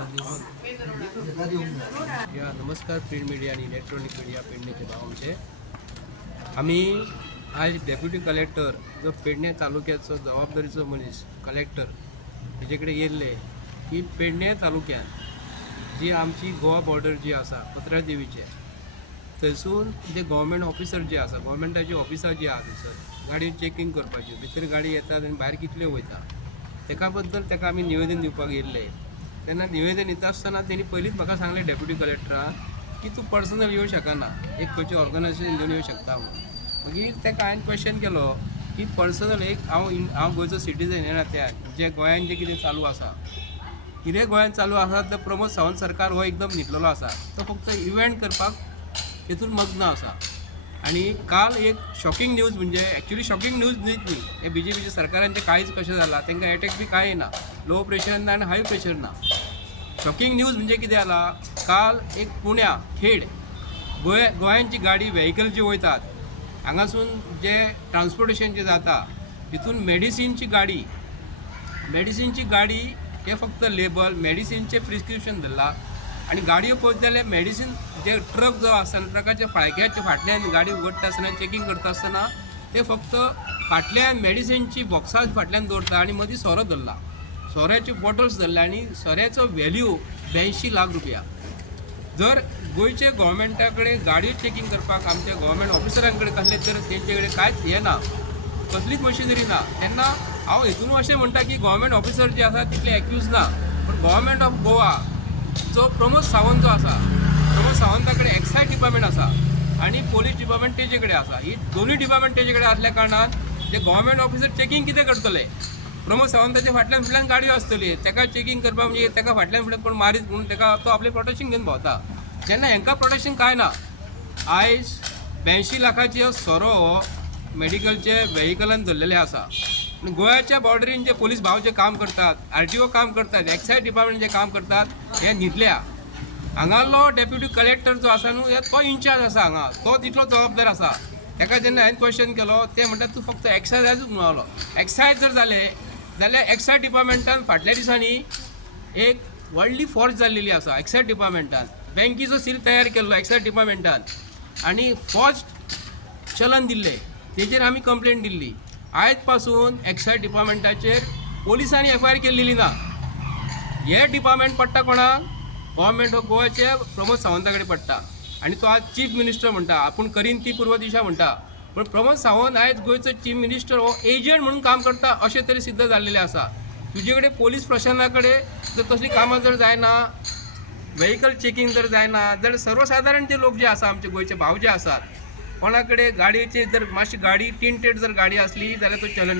या नमस्कार print media आणि इलेक्ट्रॉनिक मीडिया पेडणेचे भावांचे आम्ही आज डेप्युटी कलेक्टर जो पेडणे तालुक्याचो जबाबदारीचो मनीस कलेक्टर तेजेकडे येयल्ले की पेडणे तालुक्यात जी आमची गोवा बॉर्डर जी आसा पत्रा देवीचे थंयसून जे गव्हर्मेंट ऑफिसर जे आसा गव्हर्मेंटाची ऑफिसां जी आसा थंयसर गाडी चेकींग करपाची भितर गाडी येतात आनी भायर कितल्यो वयता तेका बद्दल तेका आमी निवेदन दिवपाक येयल्ले. तेन्ना निवेदन दिता आसतना तेणी पयलींच म्हाका सांगलें डेप्युटी कलेक्टरान की तूं पर्सनल येवं शकना, एक खंयचें ऑर्गनायजेशन घेवन येवं शकता म्हणून. मागीर तेका हांवें क्वेश्चन केलो की पर्सनल एक हांव गोंयचो सिटीजन ह्या नात्यान जे गोंयान जे कितें चालू आसा कितें गोंयांत चालू आसा तर प्रमोद सावंत सरकार हो एकदम न्हिदलेलो आसा. तो फक्त इव्हेंट करपाक तेतून मग्न आसा. आणि काल एक शॉकिंग न्यूज म्हणजे ॲक्च्युली शॉकिंग न्यूज न्हीच न्ही, हे BJPच्या सरकारांचे कांयच कशें जाला, तांकां एटॅक बी कांय ना, लो प्रेशर ना आनी हाय प्रेशर ना. शॉकिंग न्यूज म्हणजे कितें जाला, काल एक पुण्या खेड गोंयांची गाडी व्हेहिकल जे वयतात हांगासून जे ट्रान्सपोर्टेशन जे जाता तितून मेडिसिनची गाडी हे फक्त लेबल मेडिसिनचे प्रिस्क्रिप्शन धरला आणि गाडयो पळयत जाल्यार मेडिसीन जे ट्रक जो आसा ट्रकाच्या फाळक्याच्या फाटल्यान गाडी उगडटा आसतना चेकींग करता आसतना ते फक्त फाटल्यान मेडिसिनची बॉक्सां फाटल्यान दवरता आणि मदीं सोरो धरला, सोऱ्याचे बॉटल्स धरले आणि सोऱ्याचो व्हॅल्यू 82 लाख रुपया. जर गोंयचे गव्हर्मेंटा कडेन गाडयो चेकींग करपाक आमच्या गव्हर्मेंट ऑफिसरां कडेन कसले तर तेंचे कडेन कांयच हें ना, कसलीच मशिनरी ना, तेन्ना हांव हेतून अशें म्हणटा की गव्हर्मेंट ऑफिसर जे आसा तितले एक्यूज ना, पण गव्हर्मेंट ऑफ गोवा जो प्रमोद सावंत जो आसा प्रमोद सावंता कडेन एक्सायज डिपार्टमेंट आसा आणि पोलीस डिपार्टमेंट तेजे कडेन आसा. ही दोनूय डिपार्टमेंट तेजे कडेन आसल्या कारणान जे गव्हर्मेंट ऑफिसर चेकींग कितें करतले, प्रमोद सावंताच्या फाटल्यान गाडयो आसतली, तेका चेकींग करपाक म्हणजे तेका फाटल्यान कोण मारीत म्हणून तेका तो आपलें प्रोटेक्शन घेवन भोंवता. जेन्ना हेंकां प्रोटेक्शन कांय ना. आयज 82 लाखाचो सोरो मेडिकलचे व्हेहिकलान धरलेले आसा. गोंयाच्या बॉर्डरीन जे पोलीस भाव जे काम करतात, RTO काम करतात, एक्सायज डिपार्टमेंट जे काम करतात हे न्हिदल्या. हांगालो डेप्युटी कलेक्टर जो आसा न्हू तो इन्चार्ज आसा हांगा, तो तितलो जबाबदार आसा. तेका जेन्ना हांवें क्वेश्चन केलो ते म्हणटात तूं फक्त एक्सायजाचूच म्हणलो. एक्सायज जर जाले जाल्यार एक्सायज डिपार्टमेंटान फाटल्या दिसांनी एक व्हडली फोर्स जाल्लेली आसा एक्सायज डिपार्टमेंटान. बँकीचो सील तयार केल्लो एक्सायज डिपार्टमेंटान आणि फॉर्ज चलन दिल्लें, तेजेर आमी कंप्लेंट दिल्ली. आयज पासून एक्सायज डिपार्टमेंटाचेर पोलिसांनी FIR केल्ली ना. हे डिपार्टमेंट पडटा कोणाक, गव्हर्मेंट ऑफ गोवाचे प्रमोद सावंता कडेन पडटा आणि तो आज चीफ मिनिस्टर म्हणटा, आपूण करीन ती पूर्व दिशा म्हणटा, पण प्रमोद सावंत आयज गोंयचो चीफ मिनिस्टर हो एजंट म्हणून काम करता अशें तरी सिद्ध जाल्लेलें आसा. तुजे कडेन पोलीस प्रशासना कडेन जर तसलीं कामां जर जायना, व्हेहिकल चेकींग जर जायना जाल्यार सर्वसाधारण जे लोक जे आसा आमचे गोंयचे भाव जे आसात कोणा कडेन गाडयेचे जर मातशी गाडी टिंटेड जर गाडी असली जाल्यार तो चलन